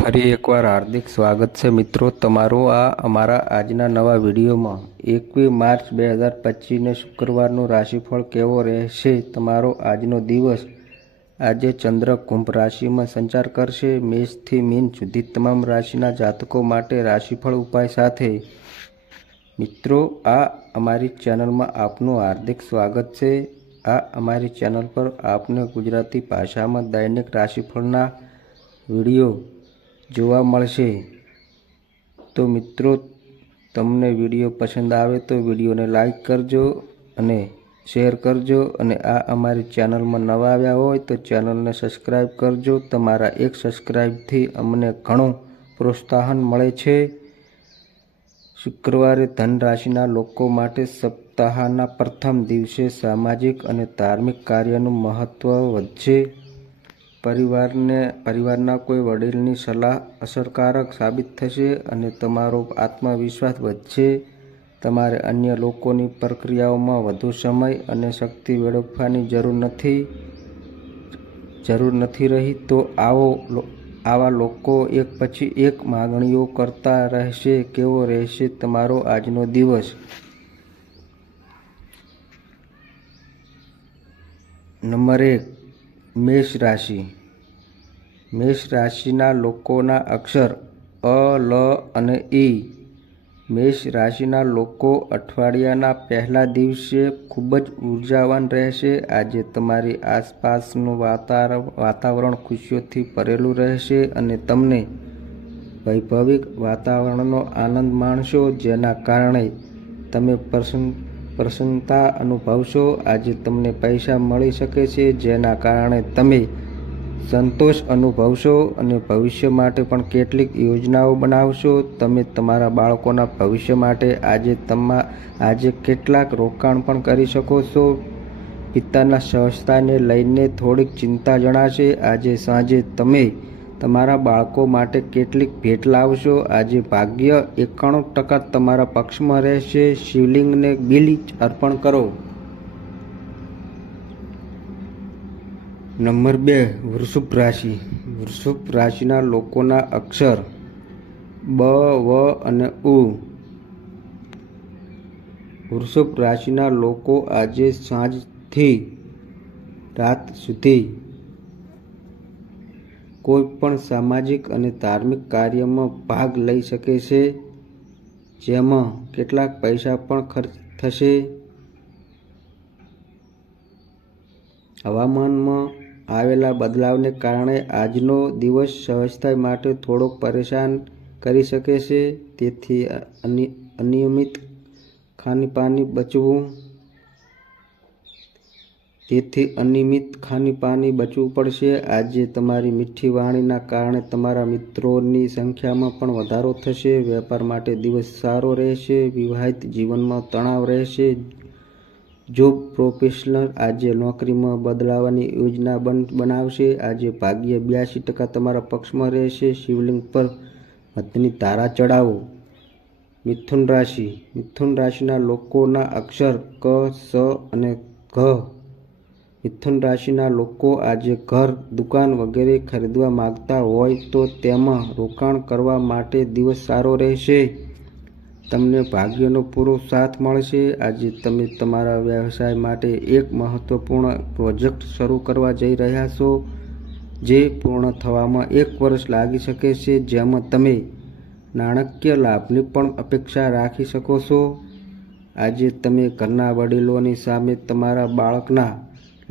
ફરી એકવાર હાર્દિક સ્વાગત છે મિત્રો તમારું અમારા આજના નવા વિડીયોમાં 21 માર્ચ 2025ને શુક્રવારનું રાશિફળ કેવો રહેશે તમારો આજનો દિવસ। આજે ચંદ્ર કુંભ રાશિમાં સંચાર કરશે। મેષથી મીન સુધી તમામ રાશિના જાતકો માટે રાશિફળ ઉપાય સાથે મિત્રો અમારી ચેનલમાં આપનું હાર્દિક સ્વાગત છે। અમારી ચેનલ પર આપને ગુજરાતી ભાષામાં દૈનિક રાશિફળના વિડીયો જોવા મળશે। તો મિત્રો તમને વિડીયો પસંદ આવે તો વિડીયોને લાઈક કરજો અને શેર કરજો અને અમારી ચેનલમાં નવા આવ્યા હોય તો ચેનલને સબસ્ક્રાઈબ કરજો। તમારા એક સબસ્ક્રાઈબથી અમને ઘણું પ્રોત્સાહન મળે છે। શુક્રવારે ધન રાશિના લોકો માટે સપ્તાહના પ્રથમ દિવસે સામાજિક અને ધાર્મિક કાર્યનું મહત્વ વધશે। પરિવારના કોઈ વડીલની સલાહ અસરકારક સાબિત થશે અને તમારો આત્મવિશ્વાસ વધશે। તમારે અન્ય લોકોની પ્રક્રિયાઓમાં વધુ સમય અને શક્તિ વેડફવાની જરૂર નથી રહી। તો આવા લોકો એક પછી એક માંગણીઓ કરતા રહેશે। કેવો રહેશે તમારો આજનો દિવસ? નંબર 1, મેષ રાશિ। મેષ રાશિના લોકોના અક્ષર અ, લ અને ઈ। મેષ રાશિના લોકો અઠવાડિયાના પહેલા દિવસે ખૂબ જ ઉર્જાવાન રહેશે। આજે તમારી આસપાસનું વાતાવરણ ખુશીઓથી ભરેલું રહેશે અને તમને વૈભવિક વાતાવરણનો આનંદ માણશો, જેના કારણે તમે પ્રસન્નતા અનુભવશો। આજે તમને પૈસા મળી શકે છે, જેના કારણે તમે સંતોષ અનુભવશો અને ભવિષ્ય માટે પણ કેટલીક યોજનાઓ બનાવશો। તમે તમારા બાળકોના ભવિષ્ય માટે આજે કેટલાક રોકાણ પણ કરી શકો છો। પિતાના સ્વાસ્થ્યને લઈને થોડીક ચિંતા જણાશે। આજે સાંજે તમે તમારા બાળકો માટે કેટલીક ભેટ લાવશો। આજે ભાગ્ય 91% તમારા પક્ષમાં રહેશે। શિવલિંગને બીજ અર્પણ કરો। નંબર 2, વૃષભ રાશિ। વૃષભ રાશિના લોકોના અક્ષર બ, વ અને ઉ। વૃષભ રાશિના લોકો આજે સાંજથી રાત સુધી કોઈ પણ સામાજિક અને ધાર્મિક કાર્યમાં ભાગ લઈ શકે છે, જેમાં કેટલાક પૈસા પણ ખર્ચ થશે। હવામાનમાં આવેલા બદલાવને કારણે આજનો દિવસ સ્વાસ્થ્ય માટે થોડોક પરેશાન કરી શકે છે, તેથી અનિયમિત ખાનપાનથી બચવું પડશે। આજે તમારી મીઠી વાણીના કારણે તમારા મિત્રોની સંખ્યામાં પણ વધારો થશે। વેપાર માટે દિવસ સારો રહેશે। વિવાહિત જીવનમાં તણાવ રહેશે। જોબ પ્રોફેશનલ આજે નોકરીમાં બદલાવની યોજના બનાવશે। આજે ભાગ્ય 82% તમારા પક્ષમાં રહેશે। શિવલિંગ પર મધની ધારા ચડાવો। મિથુન રાશિ। મિથુન રાશિના લોકોના અક્ષર ક, સ અને ઘ। મિથુન રાશિના લોકો આજે ઘર, દુકાન વગેરે ખરીદવા માંગતા હોય તો તેમાં રોકાણ કરવા માટે દિવસ સારો રહેશે। તમને ભાગ્યનો પૂરો સાથ મળશે। આજે તમે તમારા વ્યવસાય માટે એક મહત્વપૂર્ણ પ્રોજેક્ટ શરૂ કરવા જઈ રહ્યા છો, જે પૂર્ણ થવામાં 1 વર્ષ લાગી શકે છે, જેમાં તમે નાણાકીય લાભની પણ અપેક્ષા રાખી શકો છો। આજે તમે ઘરના વડીલોની સામે તમારા બાળકના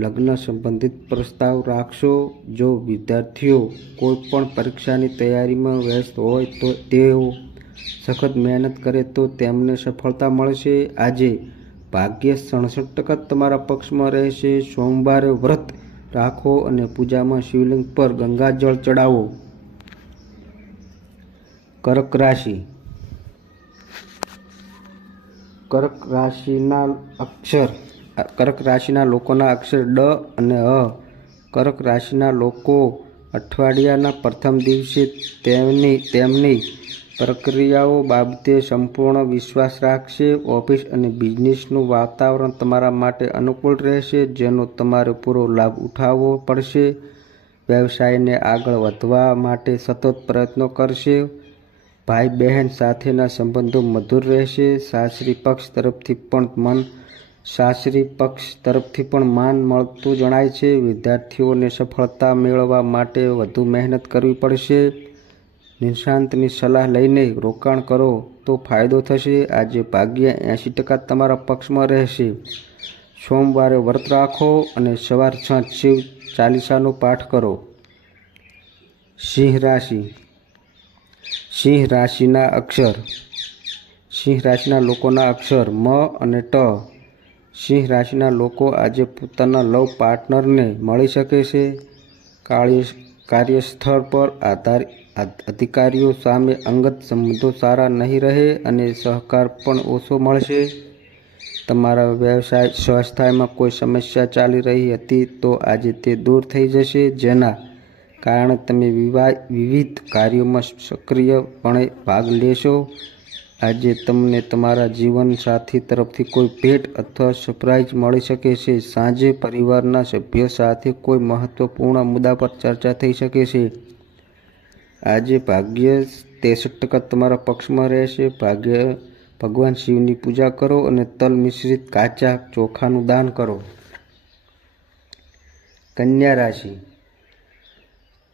લગ્ન સંબંધિત પ્રસ્તાવ રાખશો। જો વિદ્યાર્થીઓ કોઈ પણ પરીક્ષાની તૈયારીમાં વ્યસ્ત હોય તો તેઓ સખત મહેનત કરે તો તેમને સફળતા મળશે। આજે ભાગ્ય 67% તમારા પક્ષમાં રહેશે। સોમવારે વ્રત રાખો અને પૂજામાં શિવલિંગ પર ગંગાજળ ચડાવો। કર્ક રાશિ। કર્ક રાશિના લોકોના અક્ષર ડ અને હ। કર્ક રાશિના લોકો અઠવાડિયાના પ્રથમ દિવસે તેમની પ્રક્રિયાઓ બાબતે સંપૂર્ણ વિશ્વાસ રાખશે। ઓફિસ અને બિઝનેસનું વાતાવરણ તમારા માટે અનુકૂળ રહેશે, જેનો તમારે પૂરો લાભ ઉઠાવવો પડશે। વ્યવસાયને આગળ વધવા માટે સતત પ્રયત્નો કરશે. ભાઈ બહેન સાથેના સંબંધો મધુર રહેશે. સાસરી પક્ષ તરફથી પણ માન મળતું જણાય છે. વિદ્યાર્થીઓને સફળતા મેળવવા માટે વધુ મહેનત કરવી પડશે. નિષ્ણાતની સલાહ લઈને રોકાણ કરો તો ફાયદો થશે. આજે ભાગ્ય 80% તમારા પક્ષમાં રહેશે. સોમવારે વ્રત રાખો અને સવાર સાંજ શિવ ચાલીસાનો પાઠ કરો. સિંહ રાશિ. સિંહ રાશિના લોકોના અક્ષર મ અને ટ. સિંહ રાશિના લોકો આજે પોતાના લવ પાર્ટનરને મળી શકે છે. કાર્યસ્થળ પર અધિકારીઓ સામે અંગત સંબંધો સારા નહીં રહે અને સહકાર પણ ઓછો મળશે. તમારા વ્યવસાય સ્વાસ્થ્યમાં કોઈ સમસ્યા ચાલી રહી હતી તો આજે તે દૂર થઈ જશે, જેના કારણે તમે વિવિધ કાર્યોમાં સક્રિયપણે ભાગ લેશો. આજે તમને તમારા જીવનસાથી તરફથી કોઈ ભેટ અથવા સરપ્રાઈઝ મળી શકે છે. સાંજે પરિવારના સભ્યો સાથે કોઈ મહત્વપૂર્ણ મુદ્દા પર ચર્ચા થઈ શકે છે. આજે ભાગ્ય 63% તમારા પક્ષમાં રહેશે. ભગવાન શિવની પૂજા કરો અને તલ મિશ્રિત કાચા ચોખાનું દાન કરો. કન્યા રાશિ.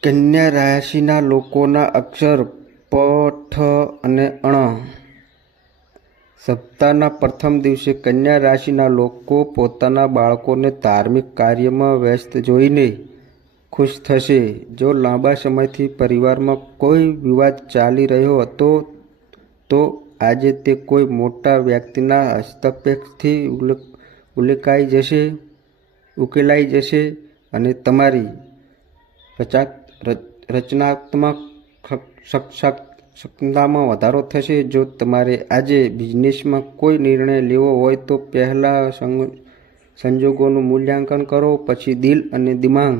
કન્યા રાશિના લોકોના અક્ષર પ, ઠ અને ણ. સપ્તાહના પ્રથમ દિવસે કન્યા રાશિના લોકો પોતાના બાળકોને ધાર્મિક કાર્યમાં વ્યસ્ત જોઈને ખુશ થશે. જો લાંબા સમયથી પરિવારમાં કોઈ વિવાદ ચાલી રહ્યો હતો તો આજે તે કોઈ મોટા વ્યક્તિના હસ્તક્ષેપથી ઉકેલાઈ જશે અને તમારી રચનાત્મક ક્ષમતામાં વધારો થશે. જો તમારે આજે બિઝનેસમાં કોઈ નિર્ણય લેવો હોય તો પહેલાં સંજોગોનું મૂલ્યાંકન કરો, પછી દિલ અને દિમાગ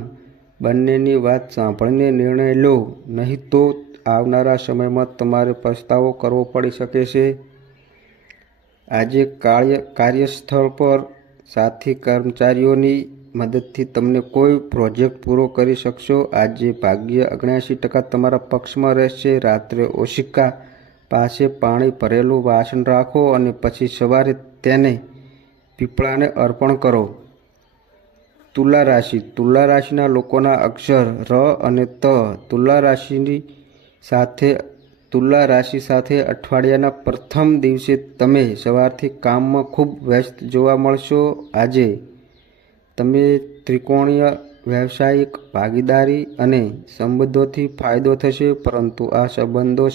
બંનેની વાત સાંભળીને નિર્ણય લો, નહીં તો આવનારા સમયમાં તમારે પસ્તાવો કરવો પડી શકે છે. આજે કાર્યસ્થળ પર સાથી કર્મચારીઓની મદદથી તમે કોઈ પ્રોજેક્ટ પૂરો કરી શકશો. આજે ભાગ્ય 79% તમારા પક્ષમાં રહેશે. રાત્રે ઓશિકા પાસે પાણી ભરેલું વાસણ રાખો અને પછી સવારે તેને પીપળાને અર્પણ કરો. તુલા રાશિ. તુલા રાશિના લોકોના અક્ષર ર અને ત. તુલા રાશિ સાથે અઠવાડિયાના પ્રથમ દિવસે તમે સવારથી કામમાં ખૂબ વ્યસ્ત જોવા મળશો. આજે તમે ત્રિકોણીય વ્યવસાયિક ભાગીદારી અને સંબંધોથી ફાયદો થશે, પરંતુ આ સંબંધો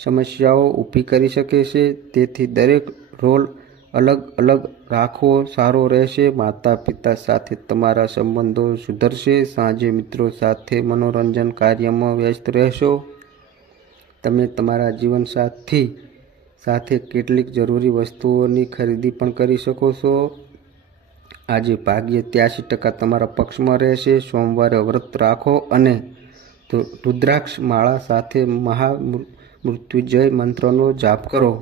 સમસ્યાઓ ઊભી કરી શકે છે. તેથી દરેક રોલ અલગ અલગ રાખવો સારો રહેશે. માતા પિતા સાથે તમારા સંબંધો સુધરશે. સાંજે મિત્રો સાથે મનોરંજન કાર્યમાં વ્યસ્ત રહેશો. તમે તમારા જીવનસાથી સાથે કેટલીક જરૂરી વસ્તુઓની ખરીદી પણ કરી શકો છો. આજે ભાગ્ય 83% તમારા પક્ષમાં રહેશે. સોમવારે વ્રત રાખો અને રુદ્રાક્ષ માળા સાથે મહામૃત્યુંજય મંત્રનો જાપ કરો.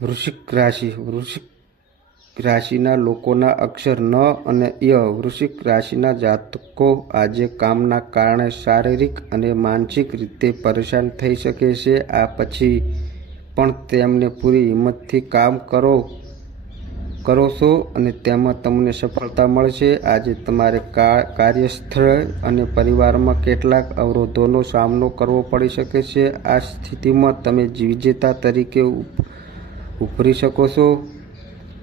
વૃશ્ચિક રાશિ. વૃશ્ચિક રાશિના લોકોના અક્ષર ન અને ય. વૃશ્ચિક રાશિના જાતકો આજે કામના કારણે શારીરિક અને માનસિક રીતે પરેશાન થઈ શકે છે. આ પછી પણ તેમને પૂરી હિંમતથી કામ કરો છો અને તેમાં તમને સફળતા મળશે. આજે તમારે કાર્યસ્થળ અને પરિવારમાં કેટલાક અવરોધોનો સામનો કરવો પડી શકે છે. આ સ્થિતિમાં તમે વિજેતા તરીકે ઉભરી શકો છો.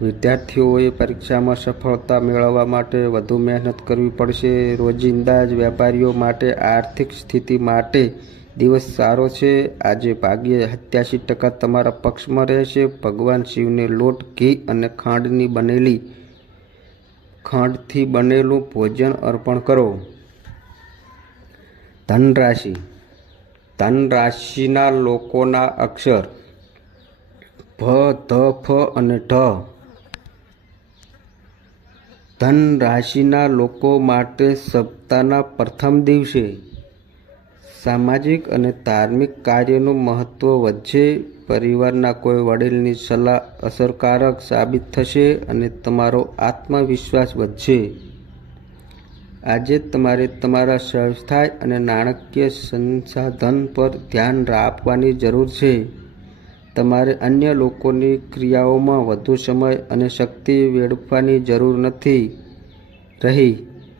વિદ્યાર્થીઓએ પરીક્ષામાં સફળતા મેળવવા માટે વધુ મહેનત કરવી પડશે. રોજિંદા વેપારીઓ માટે આર્થિક સ્થિતિ માટે દિવસ સારો છે. આજે ભાગ્ય 87% તમારા પક્ષમાં રહેશે. ભગવાન શિવને લોટ, ઘી અને ખાંડથી બનેલું ભોજન અર્પણ કરો. ધન રાશિ. ધન રાશિના લોકોના અક્ષર ભ, ધ, ફ અને ઢ. ધન રાશિના લોકો માટે સપ્તાહના પ્રથમ દિવસે સામાજિક અને ધાર્મિક કાર્યનું મહત્વ વધશે. પરિવારના કોઈ વડીલની સલાહ અસરકારક સાબિત થશે અને તમારો આત્મવિશ્વાસ વધશે. આજે તમારે તમારા સ્વાસ્થ્ય અને નાણાકીય સંસાધન પર ધ્યાન આપવાની જરૂર છે. તમારે અન્ય લોકોની ક્રિયાઓમાં વધુ સમય અને શક્તિ વેડફવાની જરૂર નથી રહી.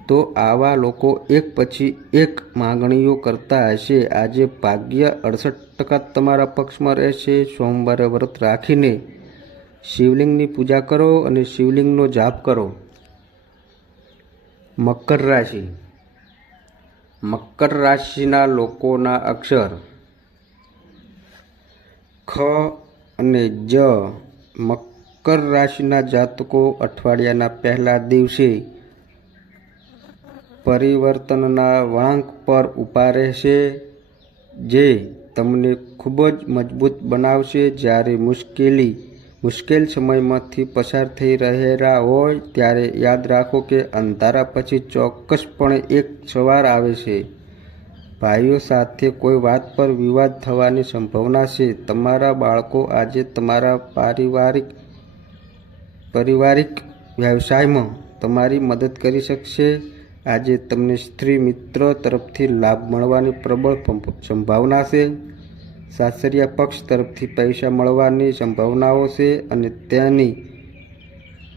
તો આવા લોકો એક પછી એક માંગણીઓ કરતા હશે. આજે ભાગ્ય 68% તમારા પક્ષમાં રહેશે. સોમવારે વ્રત રાખીને શિવલિંગની પૂજા કરો અને શિવલિંગનો જાપ કરો. મકર રાશિ. મકર રાશિના લોકોના અક્ષર ખ અને જ. મકર રાશિના જાતકો અઠવાડિયાના પહેલા દિવસે પરિવર્તનના વળાંક પર ઊભા રહેશે, જે તમને ખૂબ જ મજબૂત બનાવશે. જ્યારે મુશ્કેલ સમયમાંથી પસાર થઈ રહેલા હોય ત્યારે યાદ રાખો કે અંધારા પછી ચોક્કસપણે એક સવાર આવે છે. ભાઈઓ સાથે કોઈ વાત પર વિવાદ થવાની સંભાવના છે. તમારા બાળકો આજે તમારા પારિવારિક વ્યવસાયમાં તમારી મદદ કરી શકશે. આજે તમને સ્ત્રી મિત્ર તરફથી લાભ મળવાની પ્રબળ સંભાવના છે. સાસરિયા પક્ષ તરફથી પૈસા મળવાની સંભાવનાઓ છે અને તેની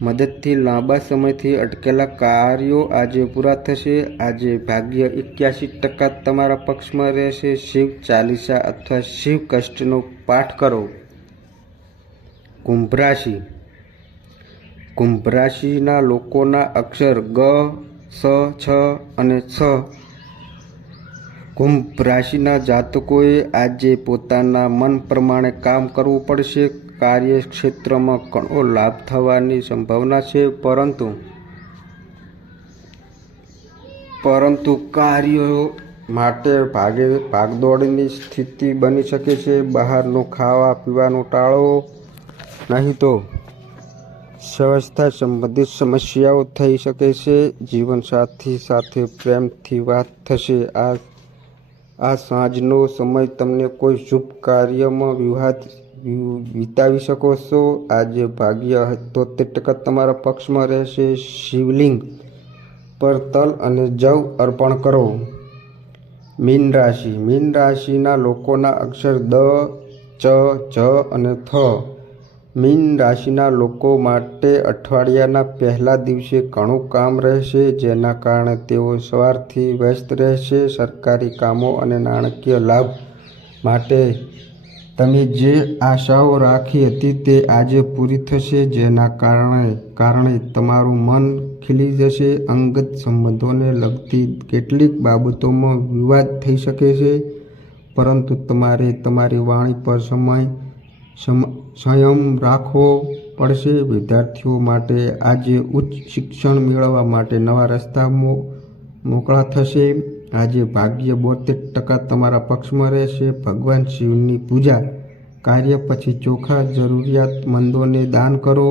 મદદથી લાંબા સમયથી અટકેલા કાર્યો આજે પૂરા થશે. આજે ભાગ્ય 81% તમારા પક્ષમાં રહેશે. શિવ ચાલીસા અથવા શિવ કષ્ટનો પાઠ કરો. કુંભ રાશિ. કુંભ રાશિના લોકોના અક્ષર ગ, સ, છ અને છ. કુંભ રાશિના જાતકોએ આજે પોતાના મન પ્રમાણે કામ કરવું પડશે. કાર્યક્ષેત્રમાં ઘણો લાભ થવાની સંભાવના છે, પરંતુ કાર્યો માટે ભાગદોડની સ્થિતિ બની શકે છે. બહારનું ખાવા પીવાનું ટાળો, નહીં તો સ્વાસ્થ્ય સંબંધિત સમસ્યાઓ થઈ શકે છે. જીવનસાથી સાથે પ્રેમથી વાત થશે. આ સાંજનો સમય તમને કોઈ શુભ કાર્યમાં વિતાવી શકો છો. આજે ભાગ્ય 73% તમારા પક્ષમાં રહેશે. શિવલિંગ પર તલ અને જવ અર્પણ કરો. મીન રાશિ. મીન રાશિના લોકોના અક્ષર દ, ચ, જ અને થ. મીન રાશિના લોકો માટે અઠવાડિયાના પહેલા દિવસે ઘણું કામ રહેશે, જેના કારણે તેઓ સવારથી વ્યસ્ત રહેશે. સરકારી કામો અને નાણાકીય લાભ માટે તમે જે આશાઓ રાખી હતી તે આજે પૂરી થશે, જેના કારણે તમારું મન ખીલી જશે. અંગત સંબંધોને લગતી કેટલીક બાબતોમાં વિવાદ થઈ શકે છે, પરંતુ તમારે તમારી વાણી પર સંયમ રાખવો પડશે. વિદ્યાર્થીઓ માટે આજે ઉચ્ચ શિક્ષણ મેળવવા માટે નવા રસ્તા મોકળા થશે. આજે ભાગ્ય 72% તમારા પક્ષમાં રહેશે. ભગવાન શિવની પૂજા કાર્ય પછી ચોખા જરૂરિયાતમંદોને દાન કરો.